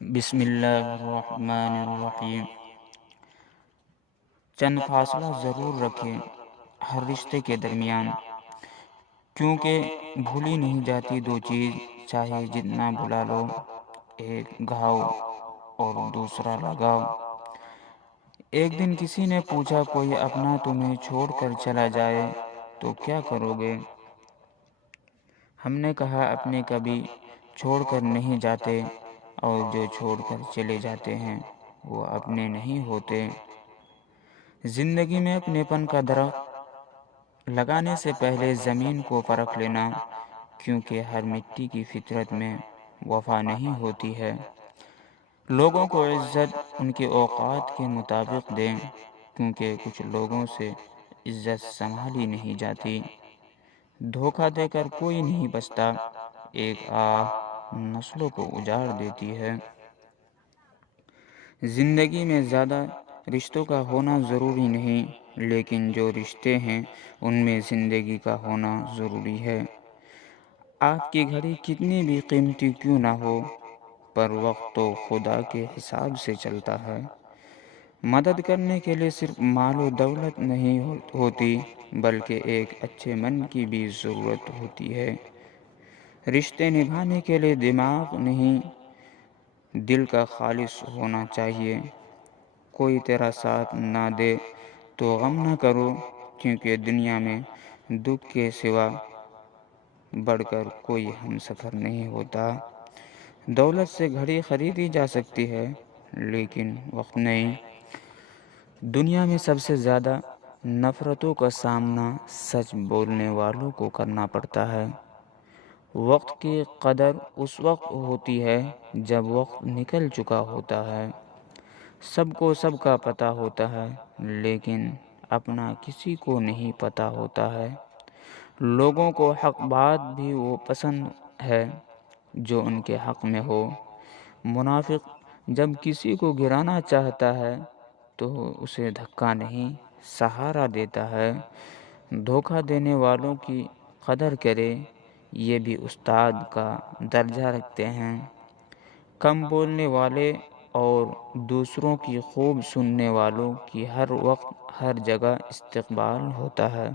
بسم اللہ الرحمن الرحیم۔ چند فاصلہ ضرور رکھیں ہر رشتے کے درمیان، کیونکہ بھولی نہیں جاتی دو چیز، چاہے جتنا بھلا لو، ایک گھاؤ اور دوسرا لگاؤ۔ ایک دن کسی نے پوچھا، کوئی اپنا تمہیں چھوڑ کر چلا جائے تو کیا کرو گے؟ ہم نے کہا، اپنے کبھی چھوڑ کر نہیں جاتے، اور جو چھوڑ کر چلے جاتے ہیں وہ اپنے نہیں ہوتے۔ زندگی میں اپنے پن کا درخت لگانے سے پہلے زمین کو پرکھ لینا، کیونکہ ہر مٹی کی فطرت میں وفا نہیں ہوتی ہے۔ لوگوں کو عزت ان کے اوقات کے مطابق دیں، کیونکہ کچھ لوگوں سے عزت سنبھالی نہیں جاتی۔ دھوکہ دے کر کوئی نہیں بچتا، ایک آہ نسلوں کو اجاڑ دیتی ہے۔ زندگی میں زیادہ رشتوں کا ہونا ضروری نہیں، لیکن جو رشتے ہیں ان میں زندگی کا ہونا ضروری ہے۔ آپ کی گھڑی کتنی بھی قیمتی کیوں نہ ہو، پر وقت تو خدا کے حساب سے چلتا ہے۔ مدد کرنے کے لیے صرف مال و دولت نہیں ہوتی، بلکہ ایک اچھے من کی بھی ضرورت ہوتی ہے۔ رشتے نبھانے کے لیے دماغ نہیں، دل کا خالص ہونا چاہیے۔ کوئی تیرا ساتھ نہ دے تو غم نہ کرو، کیونکہ دنیا میں دکھ کے سوا بڑھ کر کوئی ہم سفر نہیں ہوتا۔ دولت سے گھڑی خریدی جا سکتی ہے، لیکن وقت نہیں۔ دنیا میں سب سے زیادہ نفرتوں کا سامنا سچ بولنے والوں کو کرنا پڑتا ہے۔ وقت کی قدر اس وقت ہوتی ہے جب وقت نکل چکا ہوتا ہے۔ سب کو سب کا پتہ ہوتا ہے، لیکن اپنا کسی کو نہیں پتہ ہوتا ہے۔ لوگوں کو حق بات بھی وہ پسند ہے جو ان کے حق میں ہو۔ منافق جب کسی کو گرانا چاہتا ہے تو اسے دھکا نہیں، سہارا دیتا ہے۔ دھوکہ دینے والوں کی قدر کرے، یہ بھی استاد کا درجہ رکھتے ہیں۔ کم بولنے والے اور دوسروں کی خوب سننے والوں کی ہر وقت ہر جگہ استقبال ہوتا ہے۔